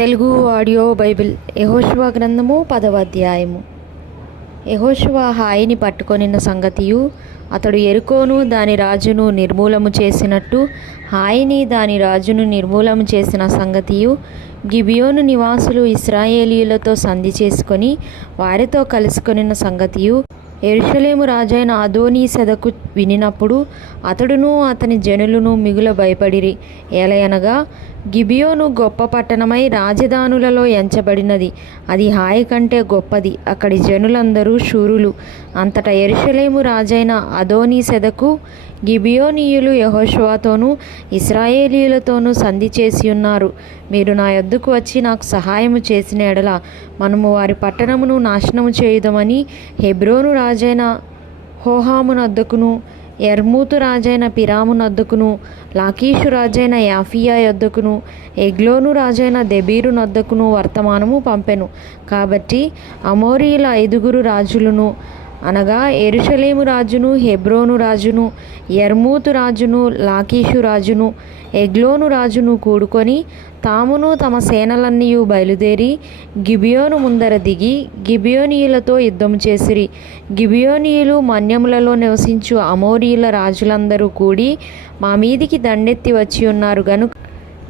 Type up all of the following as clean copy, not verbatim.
Telugu audio Bible యెహోషువ గ్రంథము 10వ అధ్యాయము. యెహోషువ హాయిని పట్టుకొనిన సంగతియు, అతడు యెరికోను దాని రాజును నిర్మూలము చేసినట్టు హాయిని దాని రాజును నిర్మూలము చేసిన సంగతియు, గిబియోను నివాసులు ఇశ్రాయేలీయులతో సంధి చేసుకొని వారితో కలుసుకొనిన సంగతియు యెరూషలేము రాజైన అదోనీసెదెకు వినినప్పుడు అతడును అతని జనులను మిగుల భయపడిరి. ఏలయనగా గిబియోను గొప్ప పట్టణమై రాజధానులలో ఎంచబడినది, అది హాయి కంటే గొప్పది, అక్కడి జనులందరూ శూరులు. అంతటా యెరూషలేము రాజైన అదోనీసెదెకు గిబియోనీయులు యెహోషువతోనూ ఇశ్రాయేలీయులతోనూ సంధి చేసి ఉన్నారు. మీరు నా యొద్దకు వచ్చి నాకు సహాయము చేసిన ఎడల మనము వారి పట్టణమును నాశనము చేయుదమని హెబ్రోను రాజైన హోహామునొద్దకును, యర్మూతు రాజైన పిరామునొద్దకును, లాకీషు రాజైన యాఫియా యొద్దకును, ఎగ్లోను రాజైన దెబీరునొద్దకును వర్తమానము పంపెను. కాబట్టి అమోరీయుల 5 రాజులను, అనగా యెరూషలేము రాజును, హెబ్రోను రాజును, యర్మూతు రాజును, లాకీషు రాజును, ఎగ్లోను రాజును కూడుకొని తామును తమ సేనలన్నీయు బయలుదేరి గిబియోను ముందర దిగి గిబియోనీయులతో యుద్ధము చేసిరి. గిబియోనీయులు మన్యములలో నివసించు అమోరీయుల రాజులందరూ కూడి మా మీదికి దండెత్తి వచ్చి ఉన్నారు గనుక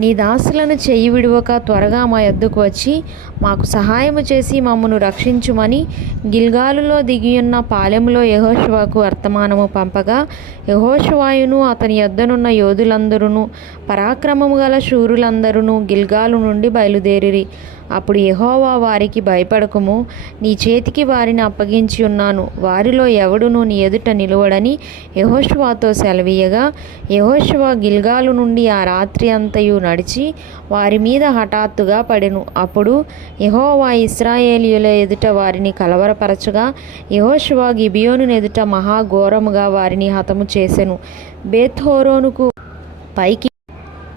నీ దాసులను చెయ్యి విడువక త్వరగా మా యొద్దకు వచ్చి మాకు సహాయము చేసి మమ్మను రక్షించుమని గిల్గాలులో దిగియున్న పాలెములో యెహోషువకు వర్తమానము పంపగా, యెహోషువయును అతని యొద్దనున్న యోధులందరూ పరాక్రమము గల శూరులందరూ గిల్గాలు నుండి బయలుదేరిరి. అప్పుడు యెహోవా వారికి భయపడకుము, నీ చేతికి వారిని అప్పగించి ఉన్నాను, వారిలో ఎవడును నీ ఎదుట నిలువడని యెహోషువతో సెలవీయగా, యెహోషువ గిల్గాలు నుండి ఆ రాత్రి అంతయు నడిచి వారి మీద హఠాత్తుగా పడెను. అప్పుడు యెహోవా ఇశ్రాయేలీయుల ఎదుట వారిని కలవరపరచగా, యెహోషువ గిబియోను ఎదుట మహాఘోరముగా వారిని హతము చేసెను. బేత్‌హోరోనుకు పైకి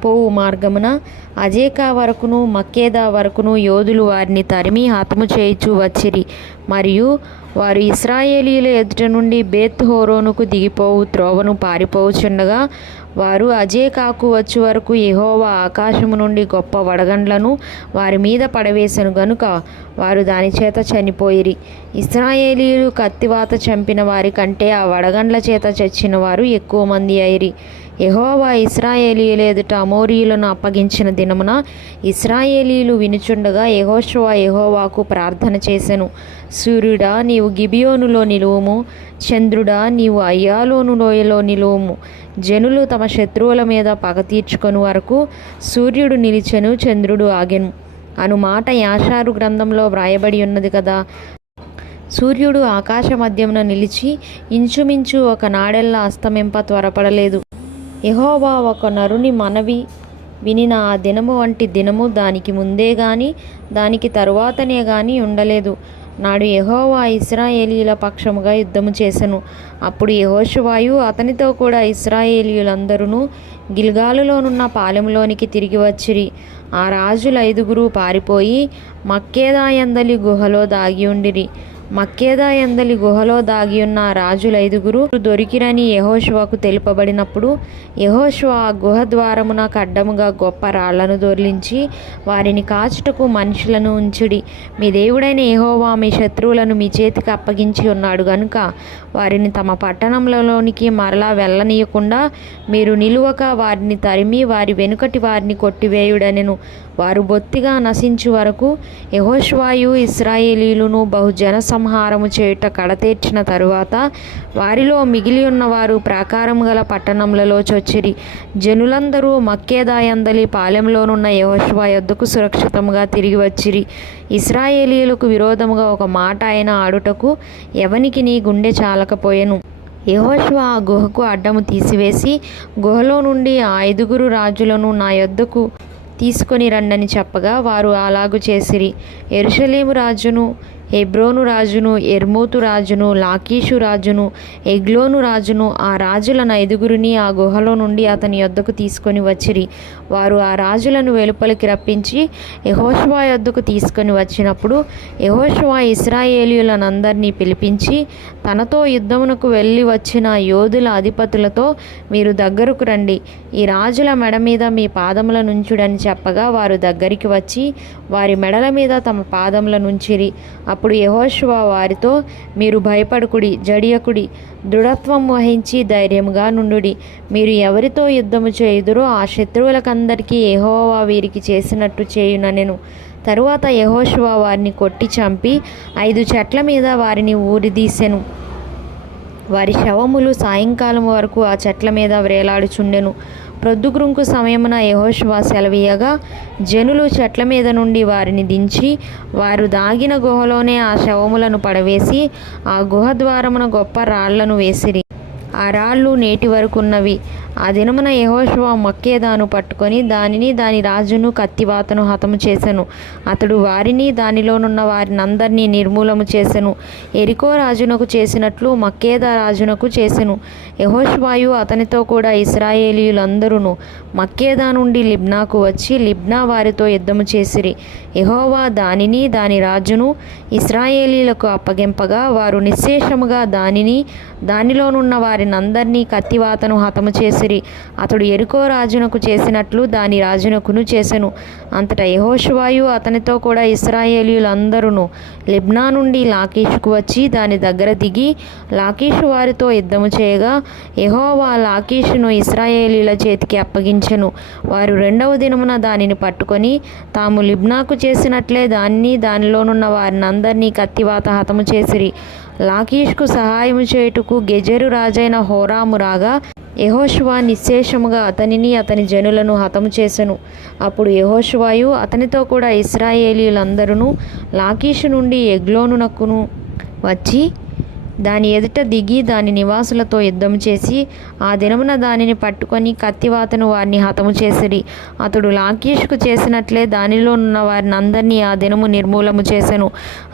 పోవు మార్గమున అజేకా వరకును మక్కేదా వరకును యోధులు వారిని తరిమి హతము చేయుచూ వచ్చిరి. మరియు వారు ఇశ్రాయేలీయుల ఎదుట నుండి బేత్‌హోరోనుకు దిగిపోవు త్రోవను పారిపోవుచుండగా, వారు అజేకాకు వచ్చు వరకు యెహోవా ఆకాశము నుండి గొప్ప వడగండ్లను వారి మీద పడవేసెను గనుక వారు దాని చేత చనిపోయిరి. ఇశ్రాయేలీయులు కత్తివాత చంపిన వారి కంటే ఆ వడగండ్ల చేత చచ్చిన వారు ఎక్కువ మంది అయిరి. యెహోవా ఇశ్రాయేలీయుల ఎదుట అమోరీయులను అప్పగించిన దినమున ఇశ్రాయేలీయులు వినుచుండగా యెహోషువ యెహోవాకు ప్రార్థన చేసెను. సూర్యుడా, నీవు గిబియోనులో నిలువుము, చంద్రుడా, నీవు అయ్యాలోను లోయలో నిలువుము. జనులు తమ శత్రువుల మీద పగ తీర్చుకొని వరకు సూర్యుడు నిలిచెను, చంద్రుడు ఆగెను అను మాట యాషారు గ్రంథంలో వ్రాయబడి ఉన్నది కదా. సూర్యుడు ఆకాశ మధ్యమున నిలిచి ఇంచుమించు ఒక నాడెల్లా అస్తమింప త్వరపడలేదు. యెహోవా ఒక నరుని మనవి వినిన ఆ దినము వంటి దినము దానికి ముందే గాని దానికి తరువాతనే గాని ఉండలేదు. నాడు యెహోవా ఇశ్రాయేలీయుల పక్షముగా యుద్ధము చేసెను. అప్పుడు యెహోషువయు అతనితో కూడా ఇశ్రాయేలీయులందరూ గిల్గాలులోనున్న పాలెములోనికి తిరిగి వచ్చిరి. ఆ రాజులు 5 పారిపోయి మక్కేదా యందలి గుహలో దాగి ఉండిరి. మక్కేదా యందలి గుహలో దాగియున్న ఆ రాజులు 5 దొరికిరని యెహోషువకు తెలుపబడినప్పుడు యెహోషువ ఆ గుహ ద్వారమున అడ్డముగా గొప్ప రాళ్లను దొర్లించి వారిని కాచుటకు మనుషులను ఉంచుడి. మీ దేవుడైన యెహోవా మీ శత్రువులను మీ చేతికి అప్పగించి ఉన్నాడు గనుక వారిని తమ పట్టణంలోనికి మరలా వెళ్ళనీయకుండా మీరు నిలువక వారిని తరిమి వారి వెనుకటి వారిని కొట్టివేయుడనెను. వారు బొత్తిగా నశించు వరకు యెహోషువయు ఇశ్రాయేలీయులను బహుజన సంహారము చేయుట కడతేర్చిన తరువాత వారిలో మిగిలి ఉన్నవారు ప్రాకారము గల పట్టణములలో చొచ్చిరి. జనులందరూ మక్కేదా యందలి పాలెంలోనున్న యెహోషువ యొద్దకు సురక్షితముగా తిరిగి వచ్చిరి. ఇశ్రాయేలీయులకు విరోధముగా ఒక మాట అయినా ఆడుటకు ఎవనికి నీ గుండె చాలకపోయెను. యెహోషువ ఆ గుహకు అడ్డము తీసివేసి గుహలో నుండి ఆ 5 రాజులను నా యొద్దకు తీసుకొని రండని చెప్పగా వారు అలాగు చేసిరి. యెరూషలేము రాజును హెబ్రోను రాజును, ఎర్మూతు రాజును, లాకీషు రాజును, ఎగ్లోను రాజును ఆ రాజులను 5గురిని ఆ గుహలో నుండి అతని యొద్దకు తీసుకొని వచ్చిరి. వారు ఆ రాజులను వెలుపలికి రప్పించి యెహోషువ యొద్దకు తీసుకొని వచ్చినప్పుడు యెహోషువ ఇశ్రాయేలీయులనందరినీ పిలిపించి తనతో యుద్ధమునకు వెళ్ళి వచ్చిన యోధుల అధిపతులతో, మీరు దగ్గరకు రండి, ఈ రాజుల మెడ మీద మీ పాదముల నుంచుడని చెప్పగా వారు దగ్గరికి వచ్చి వారి మెడల మీద తమ పాదముల నుంచిరి. అప్పుడు యెహోషువ వారితో, మీరు భయపడకుడి, జడియకుడి, దృఢత్వం వహించి ధైర్యముగా నుండుడి. మీరు ఎవరితో యుద్ధము చేయుదురో ఆ శత్రువులకందరికీ యెహోవా వీరికి చేసినట్టు చేయుననెను. తరువాత యెహోషువ వారిని కొట్టి చంపి 5 చెట్ల మీద వారిని ఊరిదీసెను. వారి శవములు సాయంకాలం వరకు ఆ చెట్ల మీద వ్రేలాడుచుండెను. ప్రొద్దుగుంకు సమయమున యెహోషువ సెలవీయగా జనులు చెట్ల మీద నుండి వారిని దించి వారు దాగిన గుహలోనే ఆ శవములను పడవేసి ఆ గుహ ద్వారమున గొప్ప రాళ్లను వేసిరి. ఆ రాళ్ళు నేటి వరకున్నవి. ఆ దినమున యెహోషువ మక్కేదాను పట్టుకొని దానిని దాని రాజును కత్తివాతను హతము చేసెను. అతడు వారిని దానిలోనున్న వారినందరినీ నిర్మూలము చేసెను. ఎరికో రాజునకు చేసినట్లు మక్కేదా రాజునకు చేసెను. యెహోషువయు అతనితో కూడా ఇశ్రాయేలీయులందరూ మక్కేదా నుండి లిబ్నాకు వచ్చి లిబ్నా వారితో యుద్ధము చేసిరి. యెహోవా దానిని దాని రాజును ఇశ్రాయేలీయులకు అప్పగింపగా వారు నిశ్శేషముగా దానిని దానిలోనున్న వారినందరినీ కత్తివాతను హతము చేసిరి. అతడు ఎరికో రాజునకు చేసినట్లు దాని రాజునకును చేసెను. అంతటా యెహోషువయు అతనితో కూడా ఇశ్రాయేలీయులందరూ లిబ్నా నుండి లాకీషుకు వచ్చి దాని దగ్గర దిగి లాకీషు వారితో యుద్ధము చేయగా యెహోవా లాకీషును ఇశ్రాయేలీయుల చేతికి అప్పగించెను. వారు 2వ దినమున దానిని పట్టుకొని తాము లిబ్నాకు చేసినట్లే దానిని దానిలోనున్న వారినందరినీ కత్తివాత హతము చేసిరి. లాకీషుకు సహాయము చేయుటకు గెజెరు రాజైన హోరాము రాగా యెహోషువ నిశ్శేషముగా అతనిని అతని జనులను హతము చేసెను. అప్పుడు యెహోషువయు అతనితో కూడా ఇశ్రాయేలీయులందరూ లాకీషు నుండి ఎగ్లోనునకును వచ్చి దాని ఎదుట దిగి దాని నివాసులతో యుద్ధము చేసి ఆ దినమున దానిని పట్టుకొని కత్తివాతను వారిని హతము చేసిరి. అతడు లాకీషుకు చేసినట్లే దానిలో ఉన్న వారిని అందరినీ ఆ దినము నిర్మూలము చేసెను.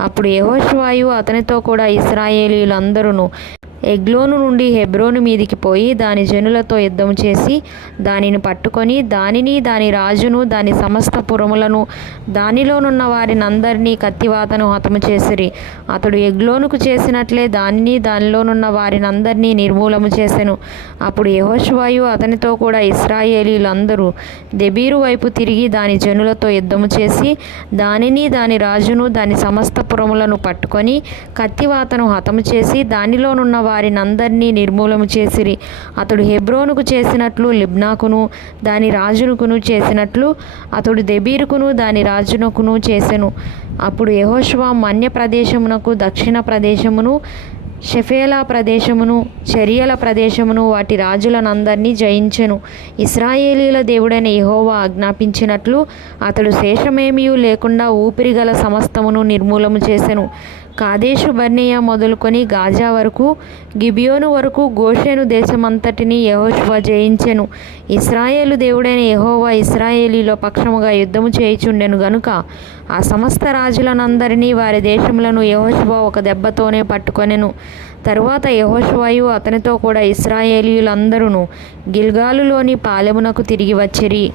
అప్పుడు యెహోషువయు అతనితో కూడా ఇశ్రాయేలీయులందరూ ఎగ్లోను నుండి హెబ్రోను మీదికి పోయి దాని జనులతో యుద్ధము చేసి దానిని పట్టుకొని దానిని దాని రాజును దాని సమస్త పురములను దానిలోనున్న వారినందరినీ కత్తివాతను హతము చేసిరి. అతడు ఎగ్లోనుకు చేసినట్లే దానిని దానిలోనున్న వారినందరినీ నిర్మూలము చేసెను. అప్పుడు యెహోషువయు అతనితో కూడా ఇశ్రాయేలీయులందరూ దెబీరు వైపు తిరిగి దాని జనులతో యుద్ధము చేసి దానిని దాని రాజును దాని సమస్త పురములను పట్టుకొని కత్తివాతను హతము చేసి దానిలోనున్న వారినందరినీ నిర్మూలము చేసిరి. అతడు హెబ్రోనుకు చేసినట్లు లిబ్నాకును దాని రాజునకును చేసినట్లు అతడు దెబీరుకును దాని రాజునకును చేసెను. అప్పుడు యెహోషువ మన్య ప్రదేశమునకు దక్షిణ ప్రదేశమును షెఫేలా ప్రదేశమును చెరియల ప్రదేశమును వాటి రాజులనందరినీ జయించెను. ఇశ్రాయేలీయుల దేవుడైన యెహోవా ఆజ్ఞాపించినట్లు అతడు శేషమేమియూ లేకుండా ఊపిరిగల సమస్తమును నిర్మూలము చేసెను. కాదేషు బర్నేయ మొదలుకొని గాజా వరకు గిబియోను వరకు గోషెను దేశమంతటిని యెహోషువ జయించెను. ఇశ్రాయేలు దేవుడైన యెహోవా ఇశ్రాయేలీయుల పక్షముగా యుద్ధము చేయుచుండెను గనుక ఆ సమస్త రాజులనందరినీ వారి దేశములను యెహోషువ ఒక దెబ్బతోనే పట్టుకొనెను. తరువాత యెహోషువయు అతనితో కూడా ఇశ్రాయేలీయులందరూ గిల్గాలులోని పాలెమునకు తిరిగి వచ్చిరి.